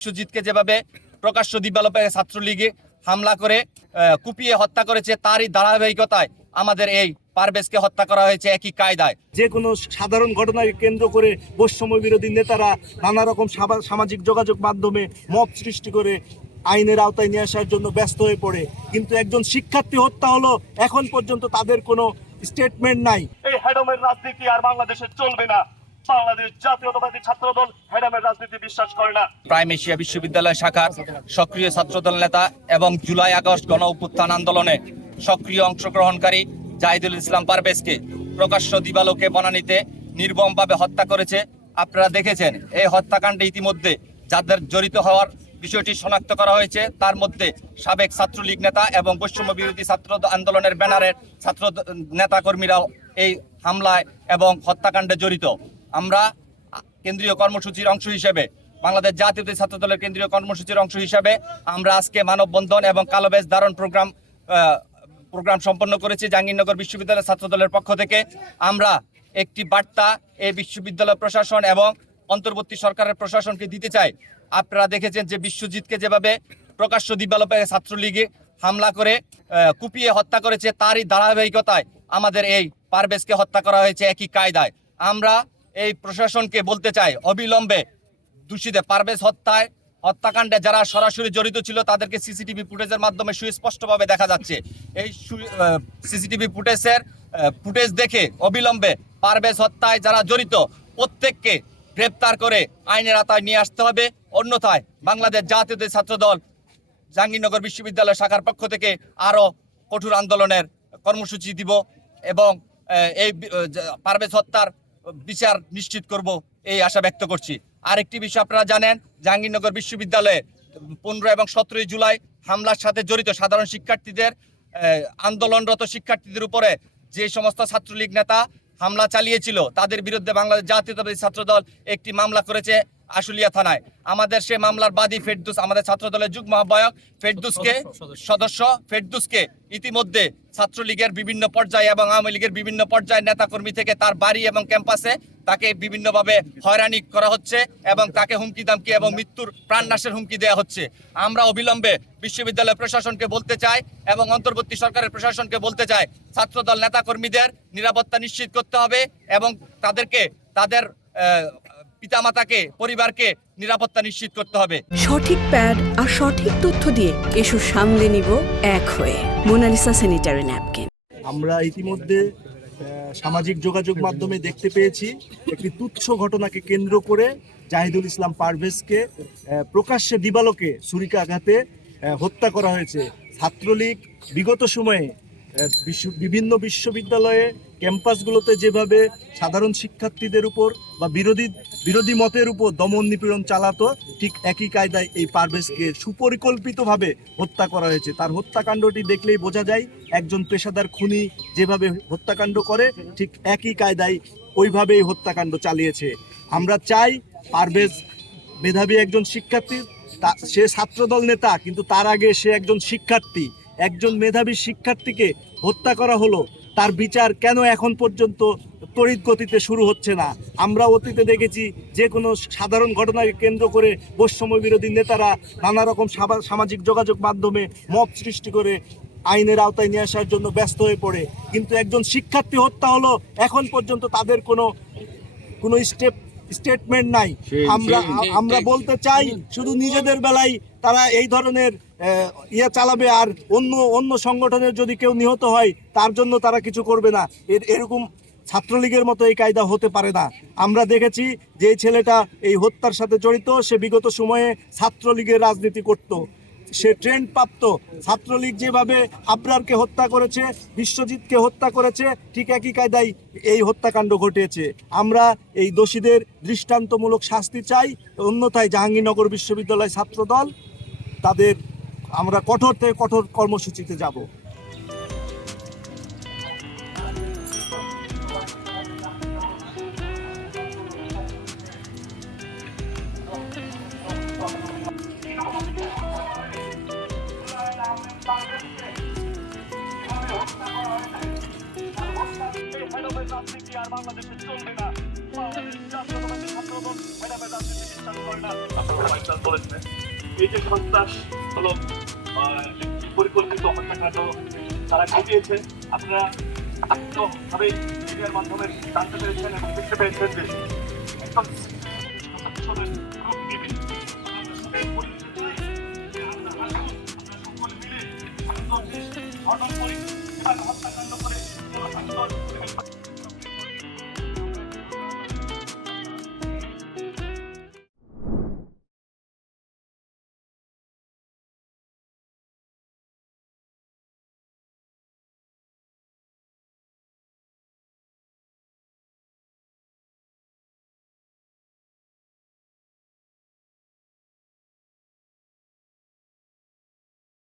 বিশ্বজিৎকে যেভাবে প্রকাশ্য দিবালোকে ছাত্রলীগে হামলা করে কুপিয়ে হত্যা করেছে, তারই ধারাবাহিকতায় আমাদের এই পারভেজকে হত্যা করা হয়েছে একই কায়দায়। যে কোনো সাধারণ ঘটনাকে কেন্দ্র করে বৈষম্য বিরোধী নেতারা নানা রকম সামাজিক যোগাযোগ মাধ্যমে মব সৃষ্টি করে আইনের আওতায় নিয়ে আসার জন্য ব্যস্ত হয়ে পড়ে, কিন্তু একজন শিক্ষার্থী হত্যা হলো, এখন পর্যন্ত তাদের কোনো স্টেটমেন্ট নাই। এই হ্যাডমের রাজনীতি আর বাংলাদেশে চলবে না। বাংলাদেশ জাতীয়তাবাদী ছাত্রদল হ্যাডমের রাজনীতি বিশ্বাস করে না। প্রাইম এশিয়া বিশ্ববিদ্যালয় শাখার সক্রিয় ছাত্রদল নেতা এবং জুলাই আগস্ট গণ অভ্যুত্থান আন্দোলনে সক্রিয় অংশগ্রহণকারী জাহিদুল ইসলাম পারভেজকে প্রকাশ্য দিবালোকে বনানীতে নির্মমভাবে হত্যা করেছে। আপনারা দেখেছেন এই হত্যাকাণ্ডে ইতিমধ্যে যাদের জড়িত হওয়ার বিষয়টি শনাক্ত করা হয়েছে, তার মধ্যে সাবেক ছাত্রলীগ নেতা এবং বৈষম্য বিরোধী ছাত্র আন্দোলনের ব্যানারের ছাত্র নেতাকর্মীরাও এই হামলায় এবং হত্যাকাণ্ডে জড়িত। আমরা কেন্দ্রীয় কর্মসূচির অংশ হিসেবে, বাংলাদেশ জাতীয়তাবাদী ছাত্রদলের কেন্দ্রীয় কর্মসূচির অংশ হিসেবে আমরা আজকে মানববন্ধন এবং কালো ব্যাজ ধারণ প্রোগ্রাম সম্পন্ন করেছি জাহাঙ্গীরনগর বিশ্ববিদ্যালয় ছাত্রদলের পক্ষ থেকে। আমরা একটি বার্তা এই বিশ্ববিদ্যালয় প্রশাসন এবং অন্তর্বর্তী সরকারের প্রশাসনকে দিতে চাই। আপনারা দেখেছেন যে বিশ্বজিৎকে যেভাবে প্রকাশ্য দিবালোকে ছাত্রলীগে হামলা করে কুপিয়ে হত্যা করেছে, তারই ধারাবাহিকতায় আমাদের এই পারভেজকে হত্যা করা হয়েছে একই কায়দায়। আমরা এই প্রশাসনকে বলতে চাই, অবিলম্বে দোষীদের পারভেজ হত্যাকাণ্ডে যারা সরাসরি জড়িত ছিল তাদেরকে সিসিটিভি ফুটেজের মাধ্যমে সুস্পষ্টভাবে দেখা যাচ্ছে। এই সিসিটিভি ফুটেজ দেখে অবিলম্বে পারভেজ হত্যায় যারা জড়িত প্রত্যেককে গ্রেপ্তার করে আইনের আওতায় নিয়ে আসতে হবে। অন্যথায় বাংলাদেশ জাতীয়তাবাদী ছাত্রদল জাহাঙ্গীরনগর বিশ্ববিদ্যালয় শাখার পক্ষ থেকে আরও কঠোর আন্দোলনের কর্মসূচি দিব এবং এই পারভেজ হত্যার বিচার নিশ্চিত করব এই আশা ব্যক্ত করছি। আরেকটি বিষয় আপনারা জানেন, জাহাঙ্গীরনগর বিশ্ববিদ্যালয়ে 15 এবং 17 জুলাই হামলার সাথে জড়িত সাধারণ শিক্ষার্থীদের আন্দোলনরত শিক্ষার্থীদের উপরে যে সমস্ত ছাত্রলীগ নেতা হামলা চালিয়েছিল তাদের বিরুদ্ধে বাংলাদেশ জাতীয়তাবাদী ছাত্রদল একটি মামলা করেছে আশুলিয়া থানায়। আমাদের সেই মামলার বাদী ফেরদৌস, আমাদের ছাত্রদলের যুগ্ম আহ্বায়ক ফেরদৌসকে ইতিমধ্যে ছাত্রলীগের বিভিন্ন পর্যায়ে এবং আওয়ামী লীগের বিভিন্ন পর্যায়ের নেতাকর্মী থেকে তার বাড়ি এবং ক্যাম্পাসে তাকে বিভিন্নভাবে হয়রানি করা হচ্ছে এবং তাকে হুমকি দামকি এবং মৃত্যুর প্রাণনাশের হুমকি দেওয়া হচ্ছে। আমরা অবিলম্বে বিশ্ববিদ্যালয় প্রশাসনকে বলতে চাই এবং অন্তর্বর্তী সরকারের প্রশাসনকে বলতে চাই, ছাত্রদল নেতাকর্মীদের নিরাপত্তা নিশ্চিত করতে হবে এবং তাদের পিতামাতাকে, পরিবারকে নিরাপত্তা নিশ্চিত করতে হবে। সঠিক প্যাড আর সঠিক তথ্য দিয়ে এসব সামলে নিব এক হয়ে। Monalisa sanitary napkin. আমরা ইতিমধ্যে সামাজিক যোগাযোগ মাধ্যমে দেখতে পেয়েছি একটি তুচ্ছ ঘটনাকে কেন্দ্র করে জাহিদুল ইসলাম পারভেজকে প্রকাশ্যে দিবালোকে ছুরিকাঘাতে হত্যা করা হয়েছে। ছাত্রলীগ বিগত সময়ে বিভিন্ন বিশ্ববিদ্যালয়ে ক্যাম্পাসগুলোতে যেভাবে সাধারণ শিক্ষার্থীদের উপর বা বিরোধী মতের উপর দমন নিপীড়ন চালাতো, ঠিক একই কায়দায় এই পারভেজকে সুপরিকল্পিতভাবে হত্যা করা হয়েছে। তার হত্যাকাণ্ডটি দেখলেই বোঝা যায় একজন পেশাদার খুনি যেভাবে হত্যাকাণ্ড করে ঠিক একই কায়দায় ওইভাবেই হত্যাকাণ্ড চালিয়েছে। আমরা চাই পারভেজ মেধাবী একজন শিক্ষার্থী, সে ছাত্রদল নেতা, কিন্তু তার আগে সে একজন শিক্ষার্থী। একজন মেধাবী শিক্ষার্থীকে হত্যা করা হলো, তার বিচার কেন এখন পর্যন্ত তড়িৎ গতিতে শুরু হচ্ছে না? আমরা অতীতে দেখেছি যে কোনো সাধারণ ঘটনাকে কেন্দ্র করে বৈষম্য বিরোধী নেতারা নানা রকম সামাজিক যোগাযোগ মাধ্যমে মব সৃষ্টি করে আইনের আওতায় নিয়ে আসার জন্য ব্যস্ত হয়ে পড়ে, কিন্তু একজন শিক্ষার্থী হত্যা হলো, এখন পর্যন্ত তাদের কোনো স্টেটমেন্ট নাই। আমরা বলতে চাই শুধু নিজেদের বেলায় তারা এই ধরনের চালাবে, আর অন্য সংগঠনের যদি কেউ নিহত হয় তার জন্য তারা কিছু করবে না। এরকম ছাত্রলীগের মতো এই কায়দা হতে পারে না। আমরা দেখেছি যে ছেলেটা এই হত্যার সাথে জড়িত, সে বিগত সময়ে ছাত্রলীগের রাজনীতি করত, সে ট্রেন্ড প্রাপ্ত। ছাত্রলীগ যেভাবে আবরারকে হত্যা করেছে, বিশ্বজিৎকে হত্যা করেছে, ঠিক একই কায়দায় এই হত্যাকাণ্ড ঘটিয়েছে। আমরা এই দোষীদের দৃষ্টান্তমূলক শাস্তি চাই, অন্যথায় জাহাঙ্গীরনগর বিশ্ববিদ্যালয় ছাত্রদল আমরা কঠোর থেকে কঠোর কর্মসূচিতে যাব। রাজনীতি আর বাংলাদেশে চলবে না। বাংলাদেশ জাতীয়তাবাদী ছাত্রদল হ্যাডমের রাজনীতি বিশ্বাস করে না। আপনারা সবাই বলেছেন এই যে সন্ত্রাস হলো একটি পরিকল্পিত হত্যাকাণ্ড তারা ঘটিয়েছে। আপনারা ভাবে মিডিয়ার মাধ্যমে জানতে পেরেছেন এবং দেখতে পেরেছেন যে একদম রূপ নেবে। হত্যাকাণ্ড করে